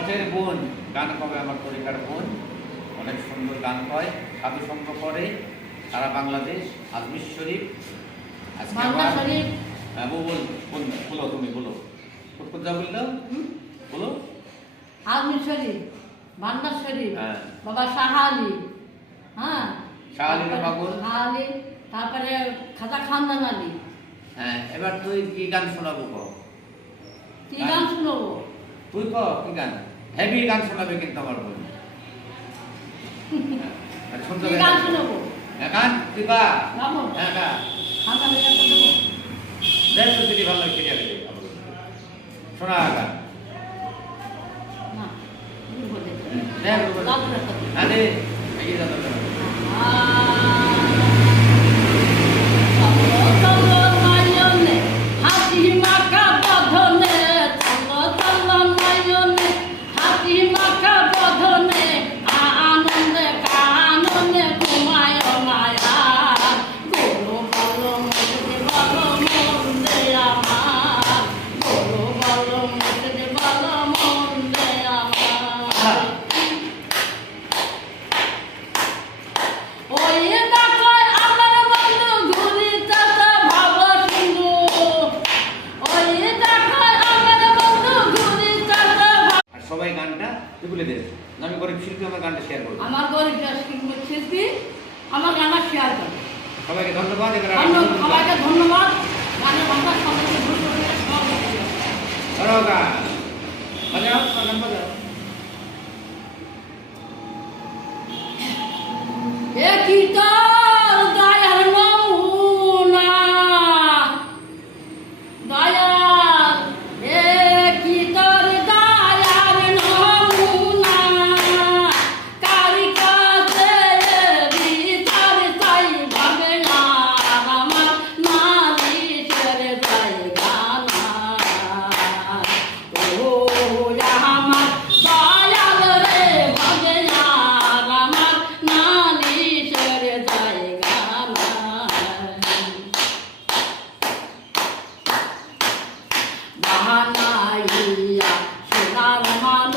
পথের বোন গান কবে আমার তরিকার বোন, অনেক সুন্দর গান কয়, সাধু সঙ্গ করে সারা বাংলাদেশ। আজমির শরীফ আজকে আবার বলো, তুমি বলো কোথা বললো, বলো। আজমির শরীফ, ভান্ডার শরীফ, হ্যাঁ, বাবা শাহ আলী, হ্যাঁ শাহ আলী বাবুল, শাহ আলী, তারপরে খাজা খানদান আলী। হ্যাঁ, এবার তুই কি গান শোনাবো? কি গান শুনবো? তুই কি গান, হেভি গান শোনাবে কিন্তু আমার বোন। কি গান শুনবো? গান তুই গা, গাবো? হ্যাঁ গা, খানদান আলী গান দেবো। দেখ তো যদি ভালো লাগে যাবে শোনা গান। না, বুঝবো দেখ গাবো না তো। আরে এগিয়ে যা দরকার। সবাই গানটা বলে দে, আমি গরিব শিল্পী আমার গানটা শেয়ার করবো। আমার গরিব শিল্পী আমার গানটা শেয়ার করে। সবাইকে ধন্যবাদ। সবাইকে ধন্যবাদ। গানের ভাষা সবাইকে ধন্যবাদ। গান বাজাও, গান বাজাও। কি তোর দয়ার নমুনা, দয়াল কি তোর দয়ার নমুনা, কারি কাছে বিচার চাই ভাবে না আমার নালিশের জায়গা না। ও আমার দয়াল রে ভাবে না আমার নালিশের জায়গা না। বাহানাইয়া সোনার মান